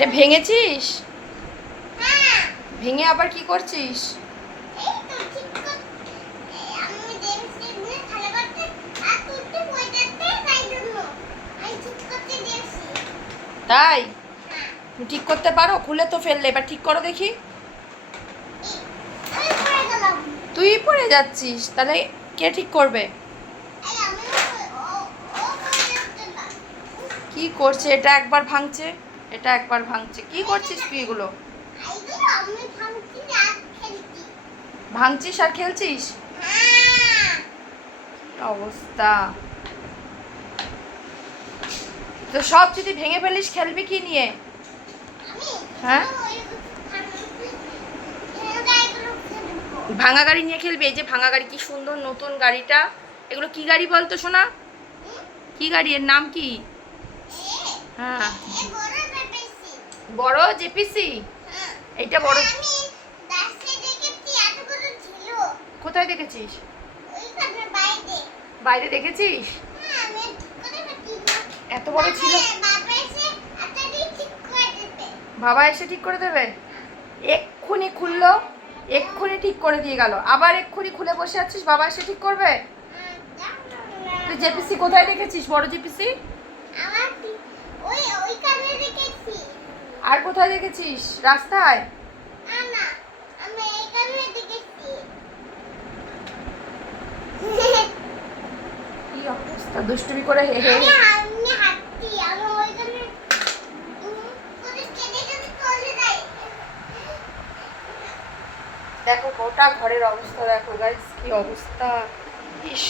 এটা ভেঙেছিস? ভেঙে আবার কি করছিস? তাই? ঠিক করতে পারো? খুলে তো ফেললে, এবার ঠিক করো দেখি। তুই পড়ে যাচ্ছিস, তাহলে কে ঠিক করবে? কি করছে, এটা একবার ভাঙছে? এটা একবার ভাঙছে। কি করছিস তুই এগুলো? ভাঙছিস আর খেলছিস? অবস্থা? তো সব যদি ভেঙে ফেলিস খেলবি কি নিয়ে? হ্যাঁ? ভাঙা গাড়ি নিয়ে খেলবি? এই যে ভাঙা গাড়ি কি সুন্দর নতুন গাড়িটা। এগুলো কি গাড়ি বলতো শোনা? হুম? কি গাড়ি? এর নাম কি? হ্যাঁ। বড় জেপিসি? এইটা বড় কোথায় দেখেছিস? বাইরে। দেখেছিস? হ্যাঁ এত বড় ছিল বাবা এসে ঠিক করে দেবে। বাবা এসে ঠিক করে দেবে? এক্ষুনি খুললো এক্ষুনি ঠিক করে দিয়ে গেল। আবার এক্ষুনি খুলে বসে আছিস বাবা এসে ঠিক করবে? হ্যাঁ, তুই জেপিসি কোথায় দেখেছিস বড় জেপিসি? আমার কি- ওই ওইখানে দেখেছি আর কোথায় দেখেছিস? রাস্তায়? কি অবস্থা? দুষ্টুমি করে হে হে। দেখো গোটা ঘরের অবস্থা দেখো গাইস কি অবস্থা। ইস।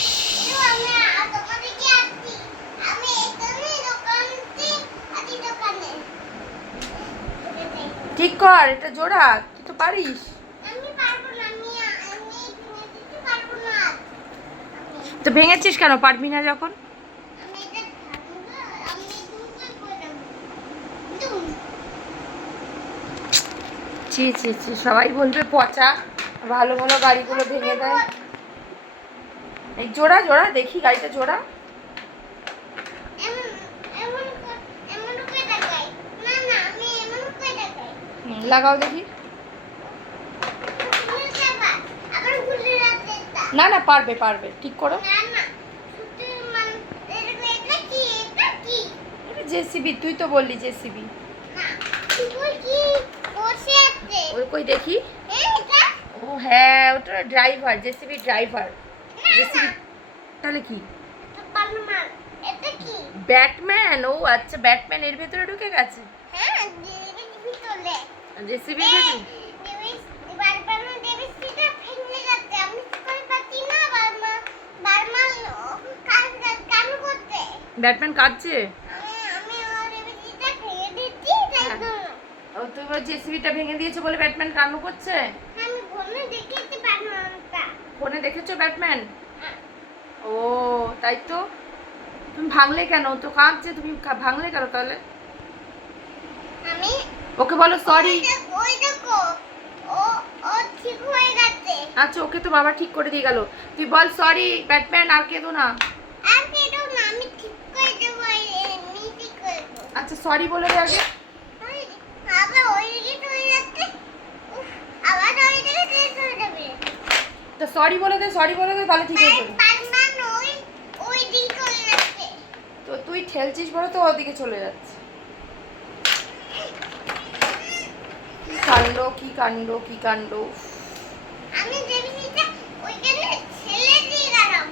ঠিক কর এটা জোড়া তুই তো পারিস। আমি পারব না আমি আমি ভেঙে দিতে পারব না। তো ভেঙেছিস কেন? পারবি না যখন? ছি ছি ছি সবাই বলবে পচা ভালো ভালো গাড়িগুলো ভেঙে দেয়। এই জোড়া জোড়া দেখি গাড়িটা জোড়া এমন এমন কর- এমন করে দেখাই না না আমি এমন করে দেখাই হুম, লাগাও দেখি। না না পারবে পারবে ঠিক করো। জেসিবি তুই তো বললি জেসিবি। ওই কই দেখি। ও হ্যাঁ ওটা ড্রাইভার জেসিবি ড্রাইভার। জেসিবি তাহলে কি? ব্যাটম্যান ও আচ্ছা ব্যাটম্যান এর ভেতরে ঢুকে গেছে। হ্যাঁ জেসিবি ব্যাটম্যান। জন্য ও ওই জেসিবিটা ভেঙে দিয়েছে বলে ব্যাটম্যান কান্না করছে? ফোনে দেখেছ ব্যাটম্যান? ও, তাই তো? তুমি ভাঙলে কেন? তো কাঁদছে, তুমি ভাঙলে কেন তাহলে? আমি ওকে বলো সরি ওই দেখো, ও ও ঠিক হয়ে গেছে। আচ্ছা ওকে তো বাবা ঠিক করে দিয়ে গেল। তুই বল সরি ব্যাটম্যান আর কেঁদো না। আর কেন না আমি ঠিক করে দেবো এমনি ঠিক করে দেবো। আচ্ছা সরি বলে দে আগে। ওই, আবার ওই দিকে চলে যাচ্ছে। আবার ওই দিকে শেষ যাবে। তো সরি বলে দে সরি বলে দে তাহলে ঠিক হয়ে যাবে। বারবার ওই ওই দিকে চলে যাচ্ছে। তো তুই ঠেলছিস বলে তো ওদিকে চলে যাচ্ছে কি কাণ্ড কি কাণ্ড কি কাণ্ড? আমি ওইখানে ছেলে দিয়ে গেলাম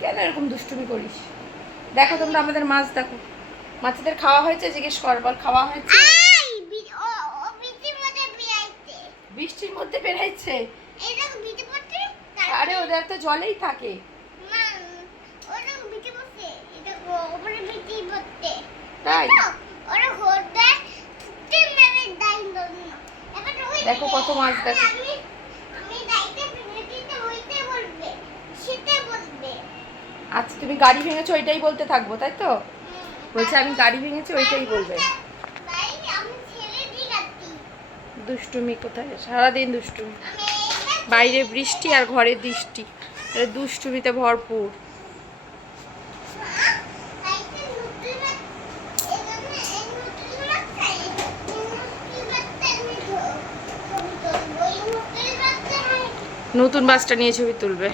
কেন এরকম দুষ্টুমি করিস? দেখো তোমরা আমাদের মাছ দেখো। মাছেদের খাওয়া হয়েছে জিজ্ঞেস কর বল খাওয়া হয়েছে? বৃষ্টির মধ্যে বেরাইছে আরে ওদের তো জলেই থাকে। তাই? ওরা ঘর দেয় ছুটে মেরে দেয় জন্য এবার ওই দেখো কত মাছ, দেখো। আচ্ছা তুমি গাড়ি ভেঙেছো, ওইটাই বলতে থাকব, তাই তো? বলছে, আমি গাড়ি ভেঙেছি, ওইটাই বলবে। দুষ্টুমি কোথায়? সারাদিন দুষ্টুমি। বাইরে বৃষ্টি আর ঘরে দৃষ্টি। দুষ্টুমিতে ভরপুর। নতুন বাসটা নিয়ে ছবি তুলবে।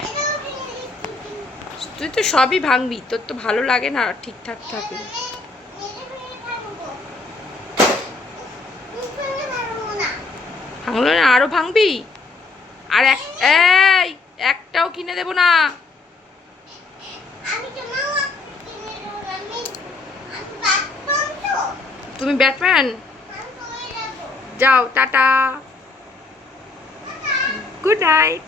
তুই তো সবই ভাঙবি, তোর তো ভালো লাগে না ঠিকঠাক থাকলে। ভাঙলো না, আরও ভাঙবি? আর এক একটাও কিনে দেবো না। তুমি ব্যাটম্যান? যাও, টাটা। Good night